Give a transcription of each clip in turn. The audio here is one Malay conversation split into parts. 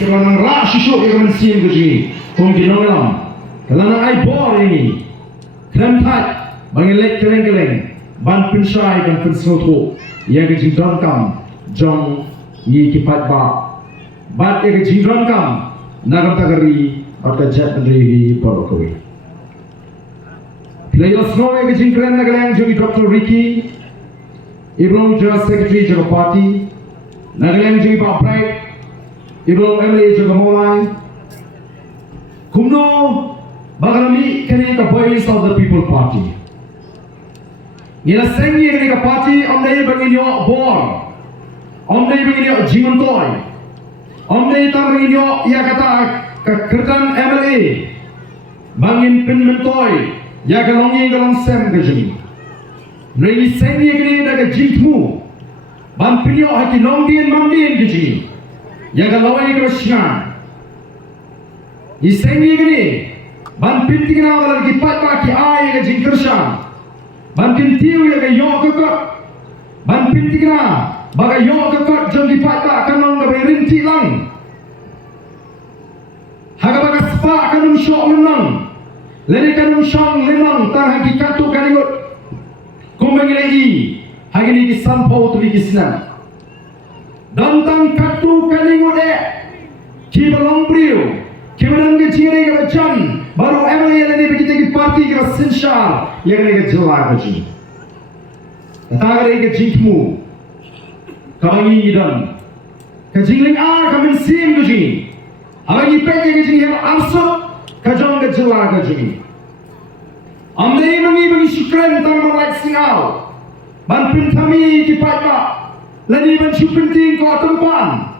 kerana rak syusyuk yang mensiam ke sini. Kong kinong kerana ai bor ini. Krem tat, bagi lek keleng-keleng. Ban pensai dan pensoto. Yang ke jingdon kam, jong yi kipat ba. Bat yang ke jingdon kam, nagam tagari, atau jat meneri porokowi. Players no yang ke jingkren nagaleng jogi Dr. Ricky. Ibrahim General Secretary Jaga Party. Nagaleng jogi Pak Bright. Ibrahim MLA Jaga Mulai. Kumno bagalami kini ke voice of the people party. Nila sengi kini ke party omdai bagi nyok bor. Omdai bagi nyok jimantoy. Omdai tak bagi nyok ia kata ke kertan MLA. Bangin penmentoy. Ya kalongi kalong sem ke sini. Nili sengi kini dah ke jitmu. Ban pinyo haki nongdien mamdien ke sini. Ya kalawai ke Shnong. Isengi kini. Ban pinti kena lagi patah ki ai ke jingkersan. Ban pintiu ya ke yok kekot. Ban pinti kena bagai yok kekot jom di patah kanong ke berinti lang. Haga bagai spa kanong syok lenang. Lene kanong syong lenang tang haki katu kanigot. Kumbangilai hagi ni kisampau tu kisnan. Dan tang katu kanigot ki balong brio. Kemudian ke ciri ke macam baru MLA ni begitu ke parti ke sensyal yang ni ke jelas macam. Tetapi ke jikmu, kawangi dan kejingling kami sim ke sini. Awak ni pergi ke sini yang asal kejong ke jelas ke sini. Amdai bagi syukran tang malak singau. Ban pintami ki patah. Lani ban syupenting ko atumpan.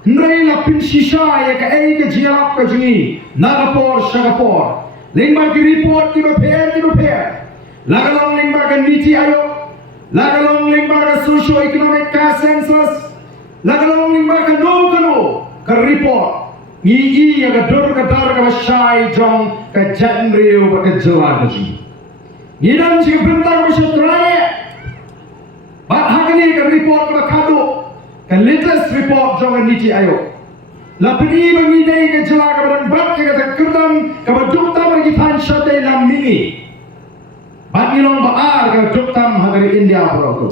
Nrai la pin shisha ya ka ai ke jialap ke sini. Nagapor Singapore. Lingba ki report ki bapher. Lagalong lingba ka niti ayok. Lagalong lingba ka socio-economic ka census. Lagalong lingba ka no ka report. Ngi ya ka dur ka dar ka syai jong ka janriu ka jelar ka sini. Ngidan si bentar ka setraya. Bat hakani ka report ka kado. Ka latest report jong ka niti ayok. Lapini bagi dai ke jelar ka badan bat ke kata kerdam ka badukta bagi tan syadai lam mini. Bat ngilong baar ka duktam hagari India pro.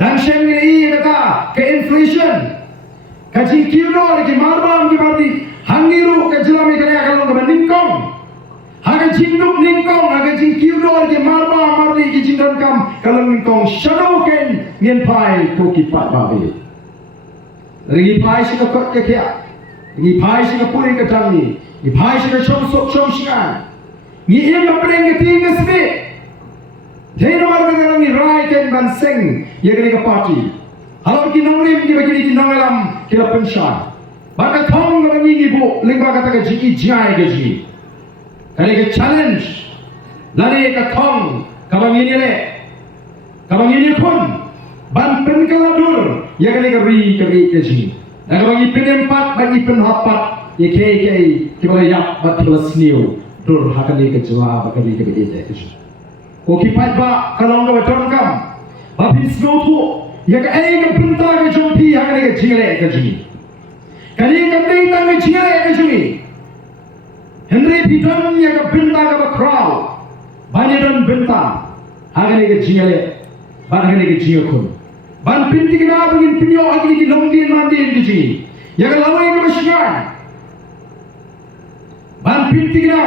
Dan syengri kata ke inflation. Ka jingkiudo ki marbam ki bardi hangiru ke jelami kaya kalong ka ningkong. Haga jingduk ningkong haga jingkiudo ki marbam mardi ki jingdon kam kalong ningkong shadow ken ngien pai ko ki pat babe. Lagi pai si ka kot ke kia. Lagi pai si ka puri ke tangi. Lagi pai si ka chom sok chom shingan. Ni ia ka preng ke tinga sbe. Theno war ka nang ni rai ken ban seng ye ka party. Halau ki nonglim ki bagi ki nongalam ki la penshan. Baka thong ka bagi ni bu lingba ka ta ka jiki jai ke ji. Kali ke challenge. Lani ka thong ka bagi ni le. Ka bagi ni kun. Ban pen kaladur ya kali ke ri ke ji. Ka bagi penempat bagi penhapat ye ke ki bagi yak bat kelas niu. Dur hakali ke jawab bakali ke ide ke ji. Ko ki pat ba kalong ka baton kam. Ba pin snow tu ya ka ai ka pinta ke jompi hakali ke jile ke ji. Kali ka pinta ke jile ke ji. Henry Piton ya ka pinta ka ba crowd. Banyadan pinta hakali ke jile. Ban hakali ke jile kun. Ban pinti kena bagi pinyo hakali ke longdien mandien ke ji. Ya ka lawai ka basyan. Ban pinti kena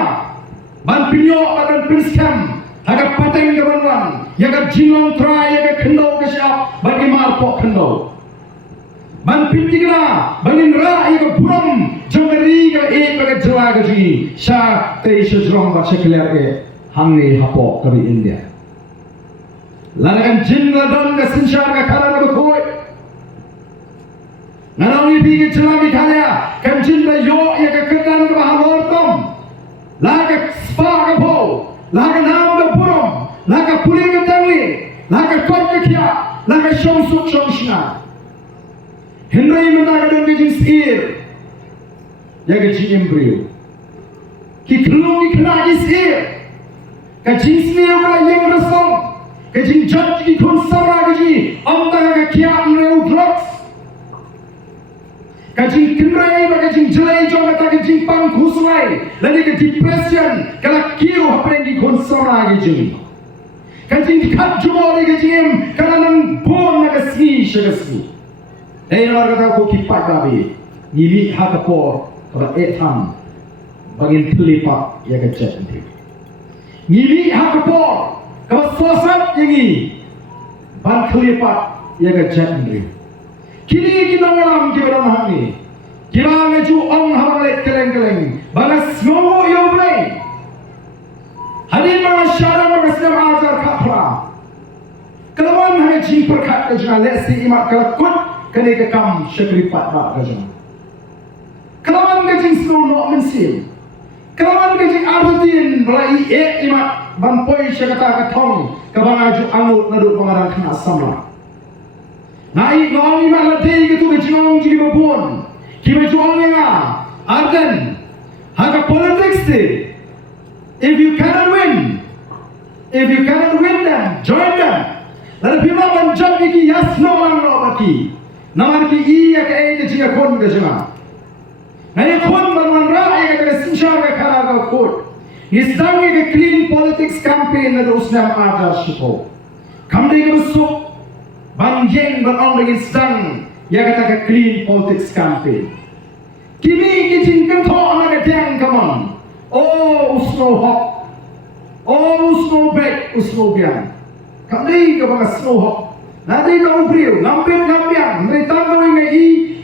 ban pinyo akan pinskam haga pateng ke banwan ya ka jinong try ya ka kendo ke siap bagi marpok kendo. Ban pinti kena bangin ra ya ka buram jongari ka bagi jela ke ji sya te sejrong ba sekler ke hangi hapok dari India. Lalakan jin ladon ka sinsyar ka kala ka koi. Nganawi bigi jela mi kala kan jin la yo ya ka kedan ka halortom. Laga spa ka po, laga nam ka buram, laga puri ka tangli, laga kot ka kia, laga syong suk syong shna. Henry mendaga don ke jins ir, ya ka jin embryo. Ki klung ki kena jins ir, ka jins niyo ka yang rasong, ka jin jat ki kun samra ka ji, amta ka kia mreu drugs. kajing kenrai ba kajing jelai jong kata kajing pang khuswai lani ke depression kala kiu hapeng di konsora kajing dikhat jumori kajing kala nang bon na kasni shagasni dai na kata ko kipat gabi nili hakapor kaba etam bagin klipa ya kacet ni nili hakapor kaba sosat yangi ban klipa ya kacet ni kini kita ngalam kita orang ni kita ngaju ong hamlet keleng bagas ngomo yo play hadin mga syara mga Islam ajar kapra kelawan hai jing perkat ke jangan lesi imak kelakut kene ke kam syakripat ba ke jangan kelawan ke jing Shnong no mensil kelawan ke jing Ardent belai imak bampoi syakata ke thong ke bangaju angut naduk pengarang kena samla naik ngong imak latih ke tu ke jingong jadi babon kima juang nga Ardent haka politics te if you cannot win them join them lalu bima banjab iki yes no man no baki namar ki iya ke ai jinga kon ke jinga nai kon man ra ai ke sinshar ke khara ka kot isdang ke clean politics campaign na usna ajar shipo kamde ke busuk banjeng berong dengan sedang ya kata clean politics campaign kimi kijin Thaw na kadang kamon oh usno hok oh usno back usno biang kami ke bang usno hok nanti kau beriu ngambil nanti tamu ini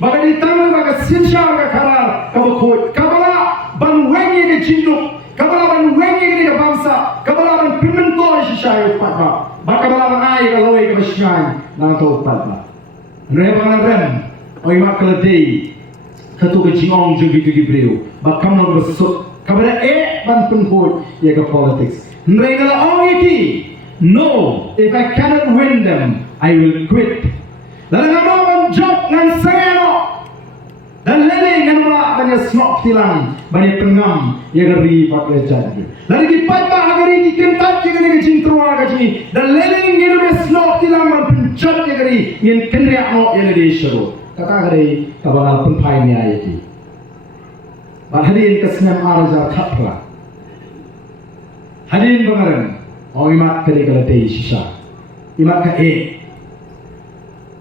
bagai tamu bagai sinshar ke karar kau kot kabala ban wengi ke jinduk kabala ban wengi ke bangsa kabala ban pimentor shishayo patba bakabala ban ai kalau ke masyai nang tahu patba rebang rem oi mak keledai ketu ke jingong juga di beriu bakam nak besuk kabala ban penghut ya ke politics mereka orang ini no if I cannot win them I will quit lalu ngaman job ngan saya no dan lele ngan malak banyak snok tilang banyak pengam ya geri pakai jadi lalu di patba agari di kentat juga dengan cintrua kaji dan lele ngan banyak snok tilang man penjat ya geri ngan kenriak no ya geri syuru kata geri kabangal penpai ni ayati bahadin kesenam arajar khapra hadin bangaran oh imat kali kalate shisha imat ka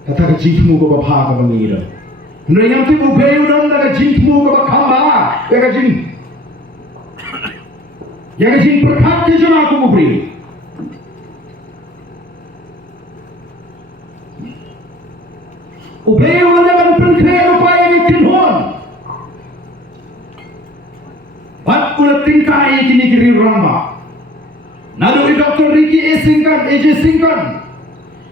kata ke jingmu ko bapha ka bangira nrayam ti mo beyu dam na jingmu ko bakhamba ya ka jing perkhat ke jama ko bri ubeyu na ban penkre upaya ni tinhon bat ulat tingkai kini kiri ramba nalu Dr. Ricky AJ Singkan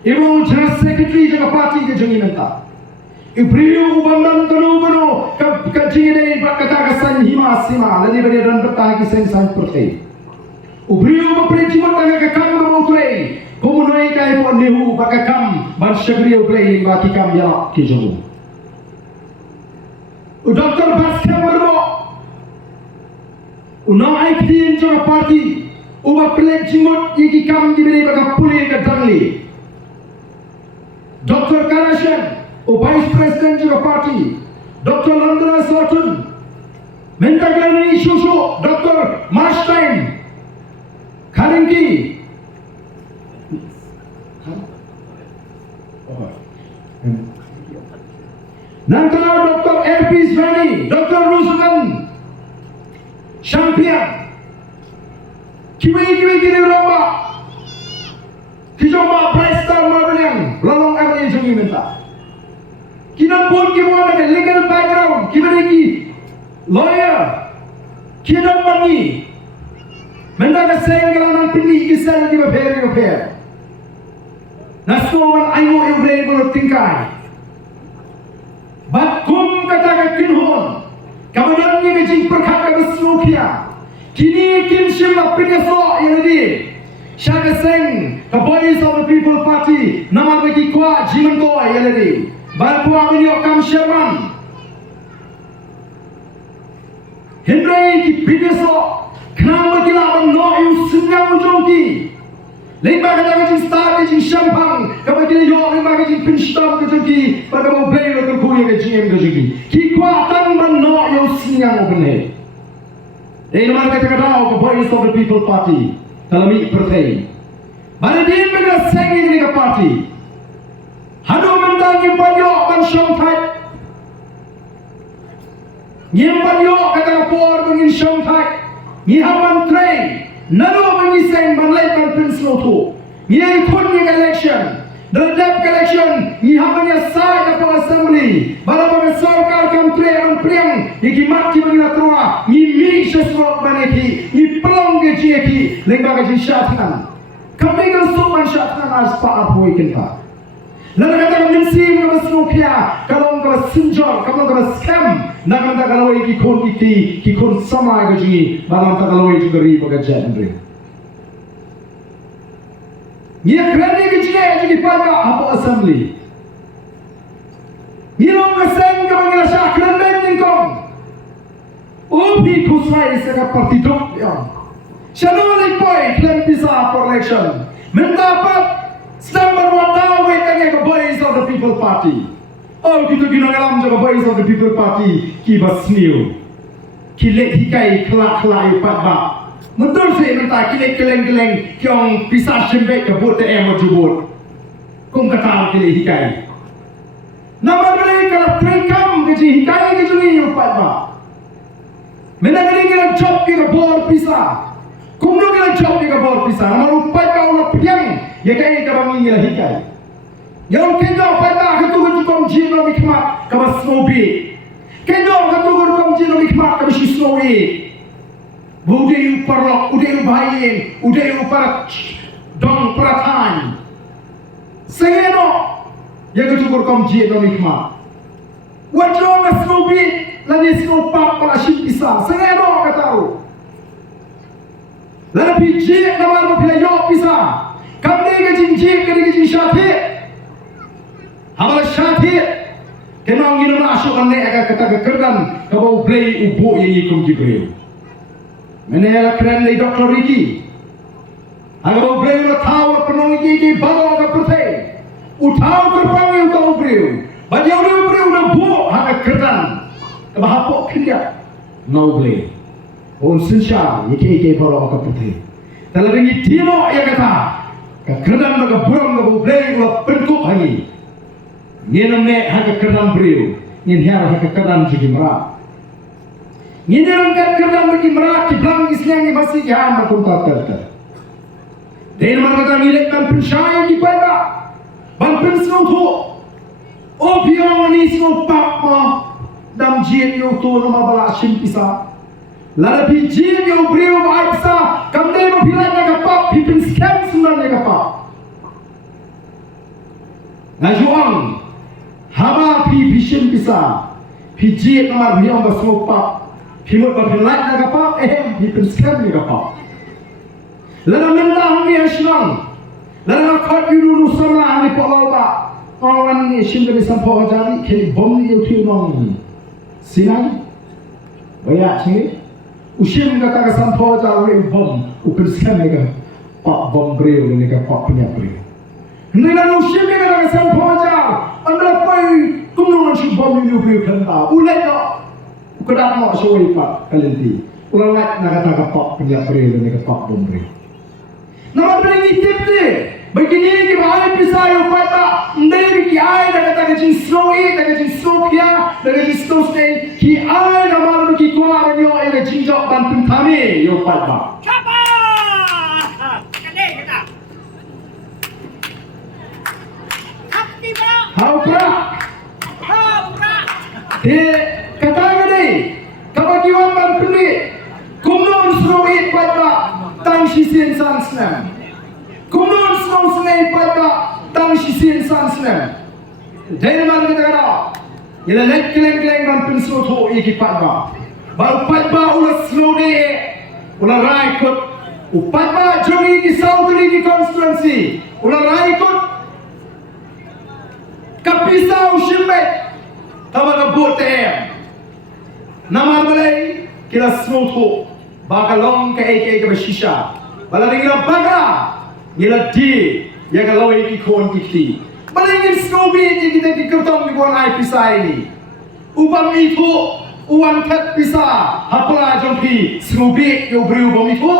Ibang General Secretary jaga parti ke jangi menta ibriu ubandang kanu ka jingi dei kata ka san hima sima lani bari ran pata ki sen san perte ubriu ba principal taga ka kam mo play komunoi kai po nehu ba ka kam ban shagriu play ba ki kam ya ki jangu Dr. Baskar Marmo unang aiktin jaga parti uba play jimot iki kam di bari ba ka puli ka dangli Dr. Karashan, Vice President of the party, Dr. London Sorton, Mentagalani Shushu, Dr. Marstein, Karinki, Nantala Dr. R.P. Svani, Dr. Rusukan, Champion, Kiwi kini Lawbah, Kijomba Prestar Marbelang, Lalong Abadi Jungi Menta. Kita pun kita ada legal background, kita lagi lawyer, kita bangi. Menta ka senggalan pini kisah kita fair. Nasoman ayo ibrahim ko tingkai. Bat kum kata ka kinhon. Kamudian ni kecing perkhat ka beslukia. Kini kim shimla pinyaso ini. Shaka Singh, the bodies of the People Party, Namad Beki Kwa, Jiman Toa, Yeledi, Balpua Minyo Kam Sherman, Hindray Ki Pideso, Knam Bakila, no, you Sinyam Jonki, Lembah kata kecil start kecil syampang, kalau kita yok lembah kecil pinstam kecil ki, pada mau beli lo terkuya kecil kecil ki. Kekuatan menok yang siang benar. Ini mana kata kata voice of the people party dalam ini pertai. Mana dia mereka sengi dengan parti. Hadu mentang yang banyak Nongshong type. Yang banyak kata por mengin Nongshong type. Nyihaman train. Nalu mengiseng mengelakkan prinsip itu. Yang ikut yang election. Dalam election. Nyihamannya sah ke assembly. Baru mengesorkan kamtrian priang. Yang mati mengira terua. Nyi sesuatu banyak. Nyi pelong kecil. Lembah kecil syatan. Kami kan sopan syatan harus pak apa kita. Lalu kata mensi kalau snopia, kalau kau senjol, kalau kau scam, nak kata kalau ikon sama gaji, malam tak kalau ikon beri pekerjaan beri. Ia kerana gaji jadi pada apa assembly. Ia orang sen kau mengira syak kerana ingkong. Ubi kusai sekat parti dok yang. Shalom lipoi klaim bisa for election. Mendapat stammer watawe kanya ke voice of the people party. Oh kita ginangalam jaga voice of the people party kiba sniu. Kilek hikai kelak-kelak ipat. Betul sih mentah kilek keleng-keleng kiong pisah sembek ke buat TM jubut. Kung kata kilek hikai. Nama beli kalau terekam keji hikai keji ni ipat. Menagari kena job kena bor pisah. Kumno kena job kena bor pisah. Nama upat kau nak piang. Ya kaya kami ingin hikai. Yang kena pada ketua tukang jino mikmat kama snobi. Kena ketua tukang jino mikmat kama snobi. Budaya uparok, budaya bayin, budaya uparat dong peratan. Sengeno yang ketua tukang jino mikmat. Wajro kama snobi lagi snopap para shipisa. Sengeno kataru. Lalu pijik nama nama yok pisah. Kami ke jinjit ke jinjit syati. Hamal syati. Kena ngin masuk ane akan kata kekerdan kau beli ubu yang ikum jibril. Mana keren ni Dr. Ricky. Agar beli lo Thaw penuh gigi bawa ke pertai. Utau terpanggil kau beli. Bagi orang beli udah bu akan kerdan. Kebahapok kerja. Ngau beli. On sensya iki bawa ke pertai. Dalam ini timo yang kata. Kerana mereka burung mereka beli ulah bentuk lagi. Nyenam ne hak kerana beriu, nyenhar hak kerana jadi merak. Nyenam kerana bagi merak di belakang Islam ni masih jam berkumpul terter. Dan mereka milik dan pensyai di pada, ban pensau tu, opiang ni semua pakma, dam jian yang tu nama bala simpisa. Lalu jian yang beriu baiksa, kami berbilang dengan pak, pipin scam sebenarnya pak. Najuang, haba pi pishin bisa, pi jian nama biang bersemua pak, pimut berbilang dengan pak, pipin scam dengan pak. Lalu mentah ni Shnong, lalu kau dulu sama ni pak Lawbah, orang ni sim dari sampah jadi kini bom ni tu nong, sinai, banyak sini. Usim kata kesampau jauh bom, ukursan mereka pak bom beriu mereka pak punya beriu. Hendak usim kata kesampau jauh, anda pay kumno nasi bom ini beriu kena. Ulai tak, ukuran mak soi pak kalenti. Ulai nak kata pak punya beriu mereka pak bom beriu. Nama beriu tip ni, begini kita hari pisau pada, ndai kita ay nak kata kecil snowy, nak kecil snowkia, nak kecil snowstay, kita ay nama kita kuat ni orang yang jinjok dan pentami yo pada. Chapa! Kene kita. Hati ba? How pra? How pra? Kata ni, kabagiwan ban puli, kumnon snowy pada, tang sisen sansna. Kumnon snowy pada, tang sisen sansna. Jadi mana kita kata? Ia lek-lek ban pensu tu iki pada. Baru pada ulah slow day, ulah raikut. Pada juri di South Ligi constituency, ulah raikut. Kapisau shimbek, tawa ngebut nama balai kita slow tu, bakalong ke eke ke bersisha. Balang kita baga, Ngila di yang kalau ini kon kiti. Balingin skobi yang kita diketong di buan ai pisai ini. Ubam itu uan kat pisah. Hapla jongki skobi yo beriu bom itu.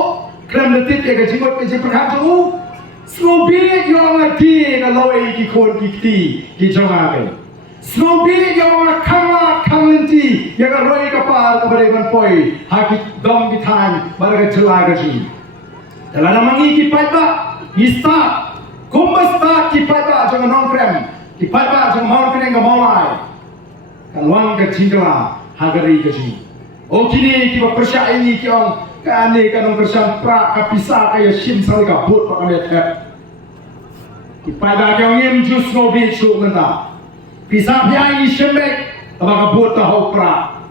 Krem detik yang kejimut kejiperkat tu. Skobi yo ngadi kalau ini kon kiti di jongabe. Skobi yo ngakama kamenti yang roi kapal keberekan poi. Hakik dom di tan baraga jelai gaji. Dalam nama ini kipai ba. Ista, kumbasta kipai ba jangan nongkrem, kipai ba jangan mau kena ngamai. Kan wang kecingkala hagari kecing. Oh kini kita persia ini kiong kane kanong persian pra kapisa kaya sim sali kabut pak kami tep. Kipai ba kiong yem jus ngobi su ngenta. Pisa pia ini sembek tabak kabut tahu pra.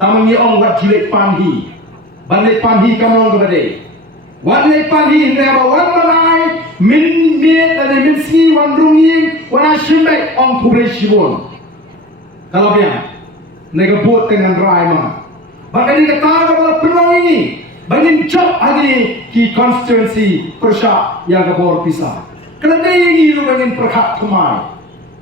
Tamang yong wat jilik panhi, balik panhi kanong kebade. Wan le pagi neba wan malai min dan min ski wan runging wan ashimbe on kubre shibon. Kalau dia nega buat dengan raima. Bahkan ini kata kepada penuh ini bagi job hari ki constituency persya yang kebor pisah. Kerana ini lu bagi perkat kemai.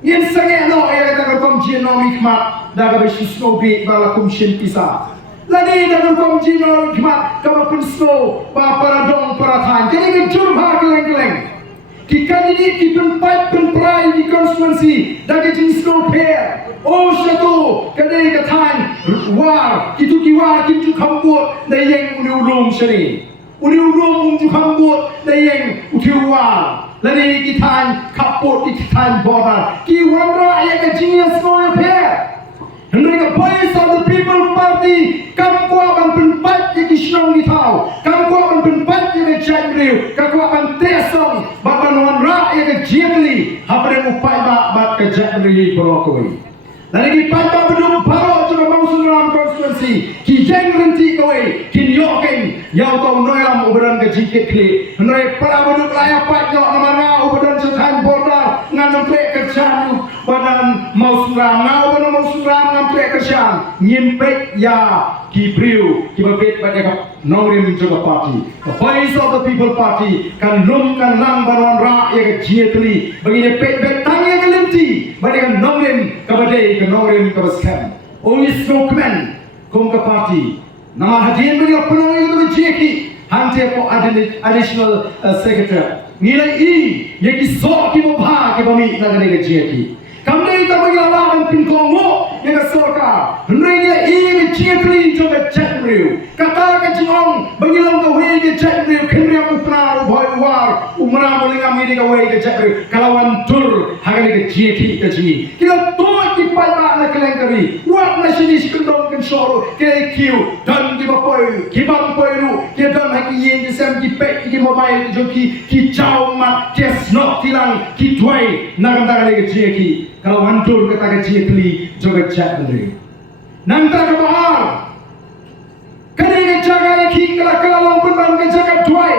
Yang sangat no ayat kata komjin nomi kemat dah kebis snobi bala komjin pisah. Lagi dalam komji nol kimat kama penso ba paradong parathan jadi ngejur ha keleng-keleng kita ini di tempat penperai di konstituensi dari jenis no pair oh satu kadai katan war itu kiwar itu kambut dari yang uni-ulung sini uni-ulung itu kambut dari yang utiwar lagi kita kaput kita border kiwar rakyat jenis no pair mereka voice of the people party kamu akan penpat jadi Shnong di Thaw kamu akan penpat jadi Jangriu kamu akan tesong bapanuan rakyat jeli apa yang upai bat ke Jangriu berokoi lagi pada bedung baru juga bangsa dalam konstituensi ki Jangriu kowe ki yoking yang tahu noyam uberan ke jikit kli noi para bedung layak pat nyok namanya uberan setan border nganam plek kerjaan badan mau suram ngau badan mau suram ngam plek kerjaan nyimpek ya kibriu kibabit pada nongrim juga parti the voice of the people party kan lum kan lang baruan rakyat jietli begini pek tangnya kelinti pada nongrim kabadai ke nongrim kabaskan only spokesman kum ke parti nama hadirin bagi penuh itu jieki hanti po additional secretary nilai i yaki sok ki mabha ke bami nagane ke jieki kamne ita bagi lawan pinkongo yang sorka nilai i ke jietli juga Jangriu kata ke Shnong bagi lang ke wei ke Jangriu kemria upra boy war umra boling amiri ke wei ke Jangriu kalawan tur hagane ke jieki ke ji kita to ki pada na kelengkari wat na sini sikendong ken soro ke kiu dan ki bapoi ki bampoi ru ki dan haki yen ki sem ki pek ki mobile joki ki chau mat kes no tilang ki twai na kantagane ke jieki kalawan tur kata ke jiekli juga Jangriu nanta ke bahar kani ke jaga ki kala kalong pun ke jaga twai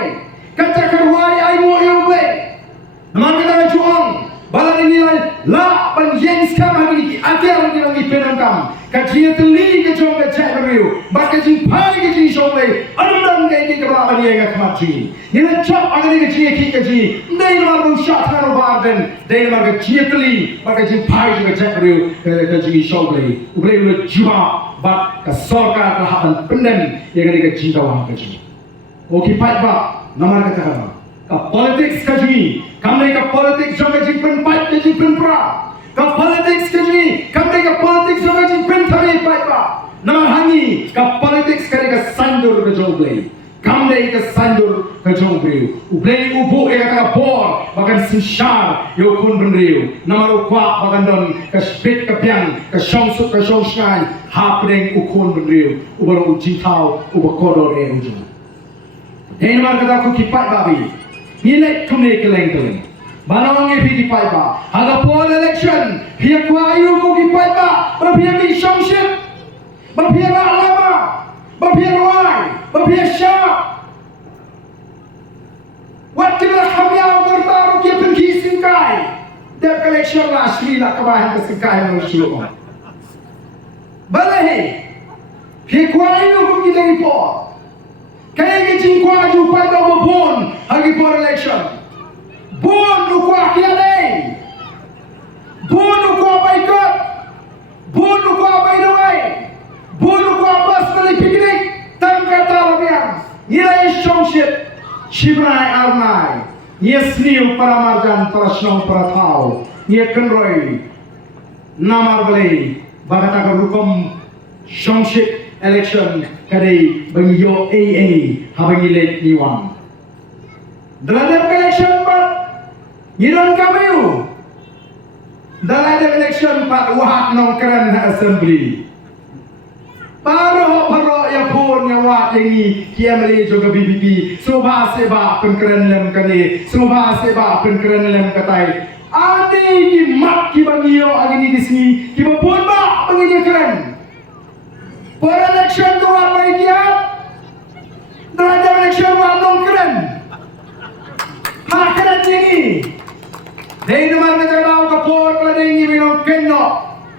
kata ke wai ai mo yomble naman kata juang balan ini la ban yen skam hari akhir ni lagi penam kam kajian teli ke jong ke Jangriu baka jing pai ke jing shole anam ke ki kala ani yang kemaji ni la chop agani ke jing ki ke jing nei ma bu shot karo Ardent dei ma ke jing teli baka jing pai ke Jangriu ke jing shole ubre le jua bat ka sorka ka haban penden yang ke jing tawa ke jing okipai ba namar kata ka politics ka jing kami ka politics jong jing penpat ke jing penpra ka politics ke jing kami ka politics jong jing penthari pai ba nama hangi ka politics ka sandur ke jongle kami ka sandur ke jongle ublei ubu e ka bor bahkan sishar yo kun benriu nama ro kwa bahkan don ka spit ka piang ka shongsu ka shongshan happening ukun benriu ubalo jing Thaw ubakodor e ujung dei nama kata ku kipat babi nilai kumne keleng-keleng banong e pidi paipa ada poll election pia kwa ayu ko ki paipa ba pia ki shongship ba pia Lawbah ba pia wai ba pia sha wat kita kami au bertaruh ki pergi singkai dep election la asli la kabahan ke singkai no shilo balahe pia kwa ayu ko ki dei po kaya ke jingkwa ju pai da bobon hagi for election Bun ukwa kiale. Bun ukwa baikot. Bun ukwa baidawai. Bun ukwa bas kali piknik. Tangkata labiang. Nilai shongship. Shibrai arnai. Nia sniu para marjan para Shnong para Thaw. Nia kenroi. Namar beli. Bagata hukum shongship election kadai bagi yo AA habangi lek niwan. Dalam election pat ngiron kamiu. Dalam election pat wahak nongkran assembly. Paro ya pun ya wak ini kiamli juga BBP. Subha seba penkeren lem kani. Subha seba penkeren lem katai. Adi ki mat ki bangio agi di sini. Ki pun ba bagi dia keren. Per election tu apa dia? Dalam election wa nongkran. Ha keren ini. Dei nomor kata tahu kapor kalau ini minum keno.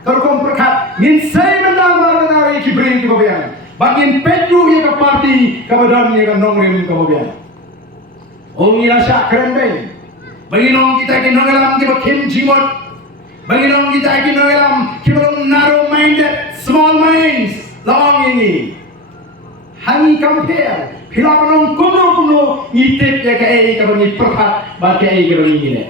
Terkom perkat. Ngin saya menang marga iki beri ki babian. Bagin peju ye ka parti kabadan ye ka nongrim ka babian. Ong irasa keren be. Bagi nong kita ki nongalam ki bakim jimot. Bagi nong kita ki nongalam ki belum narrow minded, small minds. Long ini. Hani compare. Pila penong kuno itip ya ka ei ka bagi perkat ba ka ei ka bagi ni.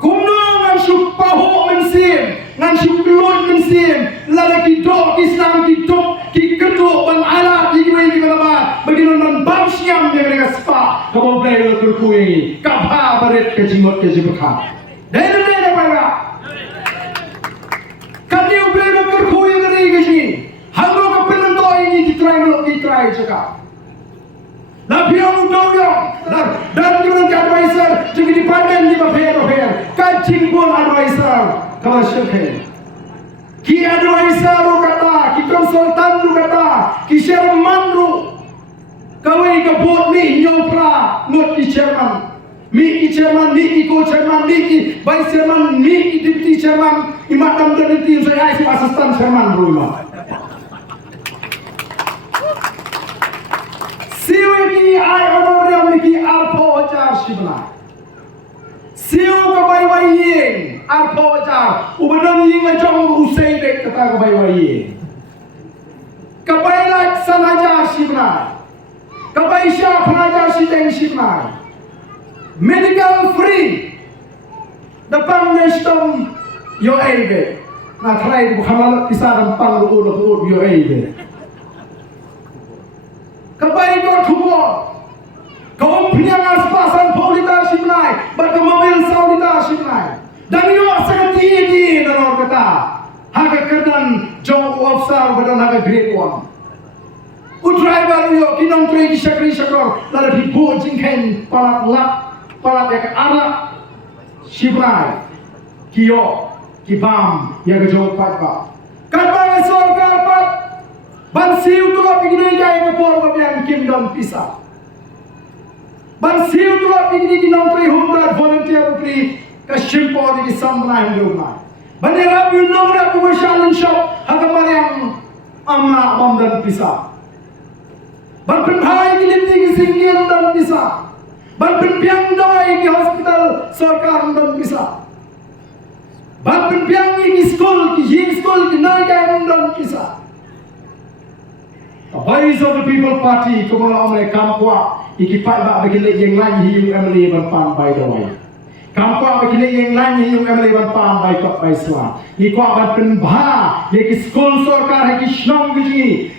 Kuno ngan supaho mensim. Ngan syukurun mensim lalaki dok Islam ki dok ki kedok ban ala ki we ki balaba bagi non bam siam dia mereka spa kau boleh lo terkui kapha baret ke jimot ke jibka dan dia apa kami boleh lo terkui dari ke sini hango ka penento ini ki try cakap tapi yang udang dan kita advisor jadi department di bawah kacing pun advisor kalau syekh ki advisor kata ki konsultan kata ki chairman kawai ka board ni nyopra ngot ki chairman mi ki chairman ni ki co-chairman ni ki vice chairman ni ki deputy chairman imatam deputy saya si assistant chairman rumah siwi ai honorarium ki alpo jar shibna siu ka bai bai yin alpo jar ubadang yin a jong usai dek kata ka bai bai yin ka bai lak sanaja shibna ka bai sha phanaja shiteng shibna medical free dapang nestom yo aibe na try bu khamal isaram pang ulo yo aibe kapai ko thubo kau pilihan aspasan polita simnai berke mobil saudita simnai dan yo sangat tinggi dalam kata haga kerdan job officer badan haga grade 1 driver yo kinong trei sakri sakor lalu hibo jingken palat ya ala simnai kiyo kibam ya job pat kapal sorkar pat Bansiu tu lah pergi jaya ke por babian kim dan pisah. Bansiu tu lah pergi di nongkri humdar volunteer pergi ke simpor di sampai rumah. Bandera pun nongkri commercial shop agak yang amma bam dan pisah. Banpenhai di linting singgian dan pisah. Banpenpiang dawai di hospital sorkar dan pisah. Banpenpiang di school di naga dan pisah. The voice of the people party kumala omle kampwa ikipat ba begile yang lain hiu emily ban pan by the way kampwa begile yang lain hiu emily ban pan by kop by swa ikwa ban penbha ye ki school sarkar hai ki Shnong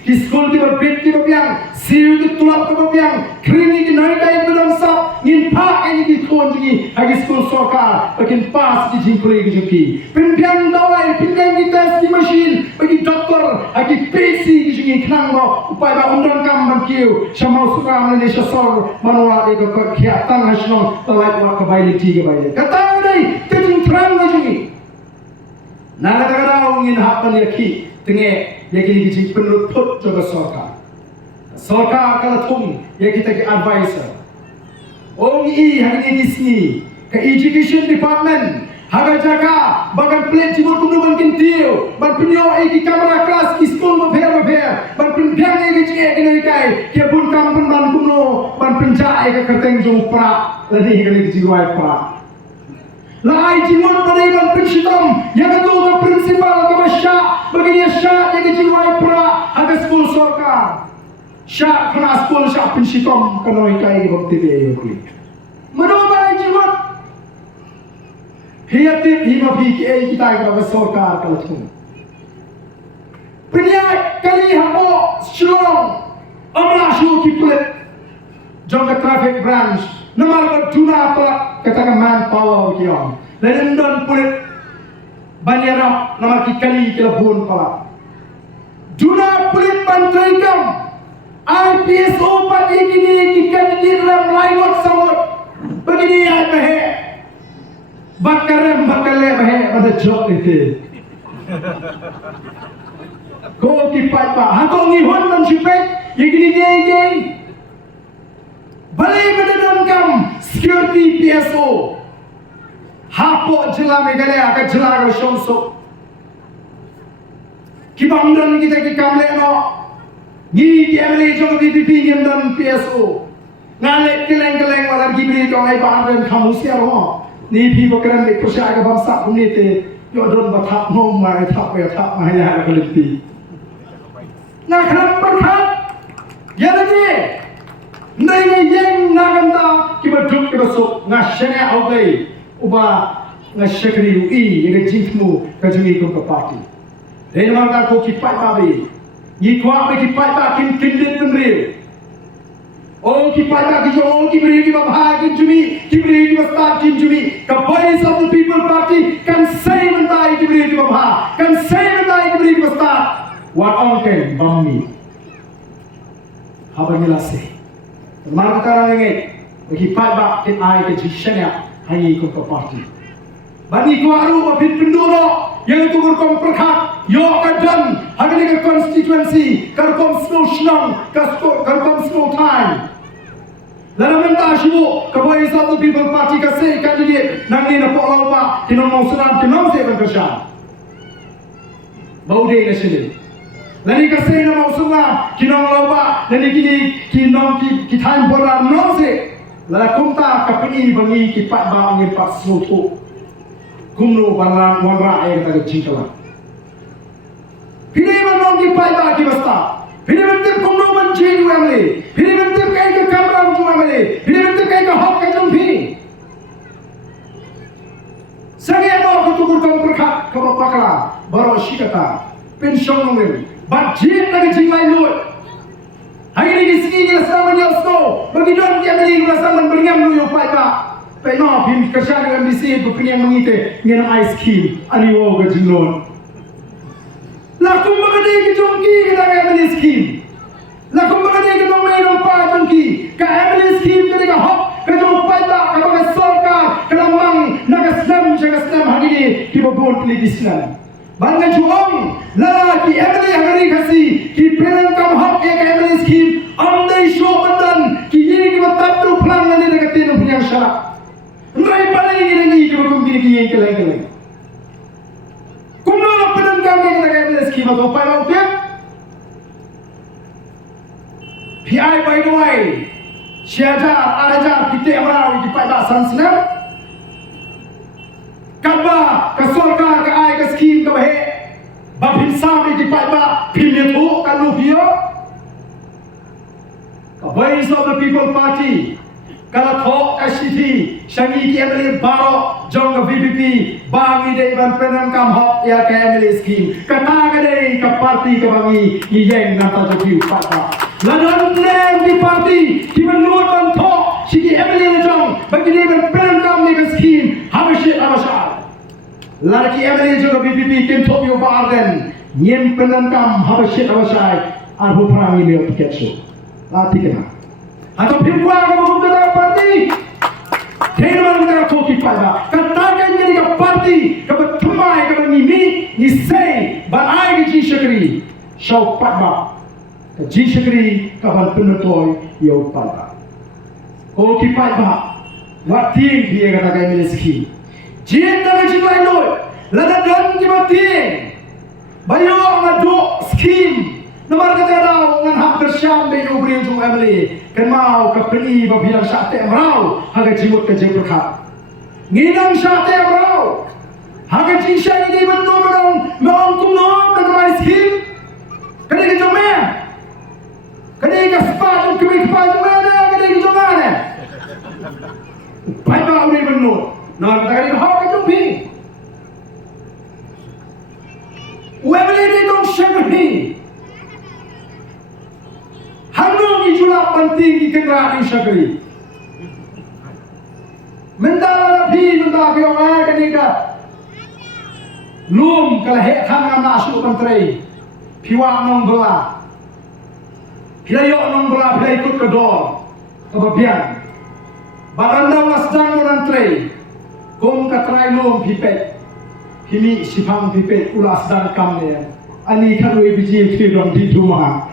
ki school ki bit ki biang siu ki tulap ki biang krini ki nai dai bedam sap in pa ani ki khon ji hai ki school sarkar bakin pass ki jingkuri ki penbiang dawai penbiang ki test ki machine bagi doktor hai ki PC ki knang mo upai ba undang kam ban kiu shamau sukam ni shasor manwa e ko khia tang Shnong talai wa ka bai ti ke bai kata dai tin tram ni nala kata ngin hapan yakhi tenge yakini ki penut put to sarkar kala thum yakita ki advisor ong i hani di sini ke education department Haga jaga bagan plate cibur kuno ban kintiu ban penyo ki kamera kelas ki school ma pher ban penjang ki cik ki kai ke bun kam ban kuno ban penjai ke kerteng jong pra lani ki jiwai pra lai jimun pada ban pensitam yang itu ke prinsipal ke masya begini sya yang jiwai pra haga school sorka sya kena school sya pensitam kanoi kai ki bakti dia ki menobai jimun hiatip himapi ki kita ke sorkar kalau tu peniak kali hapo Shnong amla shu ki pulit jong the traffic branch namar berduna apa katakan manpower ki on dan don pulit banyarap nama ki kali ke bun pala duna pulit pantraikam IPSO pat ikini ki kali ram lainot samot begini ai bahe bakarem bakalem he pada job itu. Kau kipat pak, hakong ihun dan sipek, yang balik pada dalam security PSO, hapok jelah megalaya akan jelah ke syonsok. Kibang dan kita kikamle no, ni kiamle jong BPP ngem dan PSO, ngalek keleng walar gibri kau ai bahan kamu siapa? Niพี่ก็กำลังประชากับภาษาพวกนี้แต่ยอดรนบัทับโน้มมาทับไปทับมาให้หากันเลยทีนะครับประธานยังไงในยังนักตาที่มาดุกระสุกงัดเชนเอาไปอุบางัดเชคริวอียังจิตมูก็จะมีคนกับปาร์ตี้เรื่องมันการโคกิไปบาบียี่กว่าไปกิไปบากินเด็ดเป็นเรื่องOh, kipada kijong, kibri kibabha kinjumi, kibri kibastar kinjumi. The voice of the people party can say mentai kibri kibabha, can say mentai kibri kibastar. What on can bami? Haba nilase. Mar karang ngai, kipada kin ai ke jishanya hai ko party. Bani ko aru ba fit penduro yang tu berkom perkhat yo kadan hagani ke constituency karkom Nongshong karkom Snow time. Dalam mentah sibuk kepada satu people party kasih candidate nanti nak Lawbah di Nongshong di Nongshong berkesan. Bau dia sini. Nanti kasih Nongshong di Lawbah nanti kini ki time bola Nongshong. Lalu kumta kapini bangi kipat bang ngipat soto. Kumno barang warna air tak jingkalan. Pilih mana kipat bang kibasta. Pilih bentuk kumno banci dua mili. Pilih bentuk kai ke kamera dua mili. Pilih bentuk kai ke hok ke jumpi. Saya mau ketukur kamu perkat kamu pakla baru sikata pensiun mili. Budget lagi jingkai luat. Hari ini sini ni sama dia snow. Bagi don dia mili sama beriam lu yo pak. Peno pim kerja dengan misi tu punya mengite dengan ice cream. Ani wo ke jingnon. Lakum bagade ke jongki kita ke emily scheme. Lakum bagade ke nomai nompa jongki. Ke emily scheme ke ka hop ke jong paita ke bagai sorka ke lamang naga slam jaga slam hari ni ki babon pilih Islam. Bangga juang lala ki emily hari kasi ki pelan kam hop ke emily scheme amdai show badan ki ye ki batap tu plan ngani dekat tino punya syarat. Ngai paling ni ki babon pilih ki keleng-keleng. Kumno pedan kami kita kaya skema tu apa yang dia? PI by the way, siapa ada kita orang di pada sanksinya? Kaba kesorka ke ai ke skim ke bahe, babin sami di pada pilih tu kalau dia. Voice of the People Party. Kalau Thaw SCT, Shangi KML Baro, Jong VPP, Bangi de Iban Penan Kam Hop ya KML scheme. Kata kadai ke parti ke bangi yang nata joki pata. Lalu name di parti di menurut ban Thaw, Shangi KML Jong bagi de Iban Penan Kam ni ke scheme. Habishet habishat. Lalu KML Jong VPP ken Thaw yo Ardent, Nyem Penan Kam habishet habishat. Arhu perang ini tiket show. Lati kena. Atau pimpa kamu bukan parti. Teman kita toki pada. Katakan jadi ke parti, ke bertemai, ke bernimi, ni say, berai ke jishakri, shau pada. Ke jishakri, ke berpenutoi, yau pada. Toki pada. Watin dia katakan ini segi. Jin dah macam lain tu. Lada dan jemati. Bayo ngaduk skim. Nomor kata dah ngan hak tersyam bayo beri ujung family. Kan mau ke peni babiang syate merau. Haga jimut ke jeng berkat. Nginang syate merau. Haga jingsya ini benar merong kumnom dengan skim. Kena ke jom eh. Kena ke sepat kemik sepat mana kena ke jom mana. Baik bau ni benar. Nomor kata kena hak ke jom ni. Wembley ni Nongshong ni. Hanung ijulap penting di kenderaan syakri. Mentara nabi mentara ke orang kenika. Lum kalau hek tham masuk menteri. Piwak nong belah. Pilayok nong belah pilay ikut ke dor. Kebabian. Barandang lasdang menteri. Kum katrai lum pipet. Hini sifang pipet ulas dan kamnya. Ani kadoi biji firong di rumah.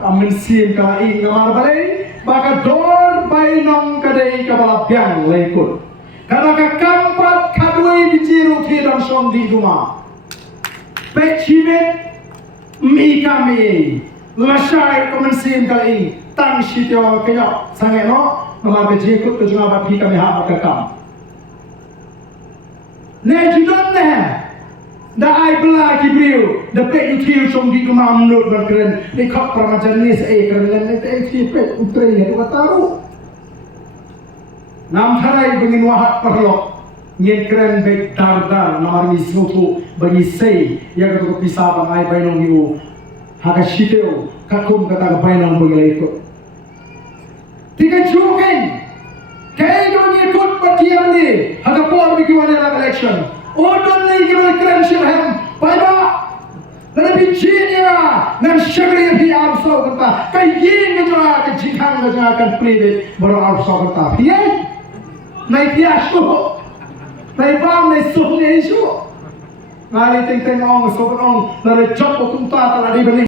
Amin sim kala ing ngamar balai. Baka dor bai nong kadai kabala biang laikut. Karena kekampat kadoi biji ruti dan song di rumah. Pet cimet mi kami. Lasai komen sim kala ing. Tang sityo kenyok sangai no. Ngamar biji ikut kejunga babi kami hak bakakam. Nejudon ne, dah ai belah kibriu, dah pek util som di rumah menurut berkeren, dekap permacam ni kerana ni pek utrai ni tu tahu. Nam harai bengin wahat perlok, ngin keren bek dar namar ni semutu bagi sei, yang kata pisah bangai bainong iu, haka shiteu, kakum kata bainong bagi ikut. Tiga juken. Kaya kau ni ikut partian ni, hada por bagi wana election. Odon ni kau keren syarham, baik. Tapi jinya, nan syakri bi absau kata, kaya yin kejua kejikang kejua kan private baru absau kata. Iya, naik biasu, naik bam naik suh ni isu. Ngali teng ong, sobat ong, dari job untuk tak ada beli.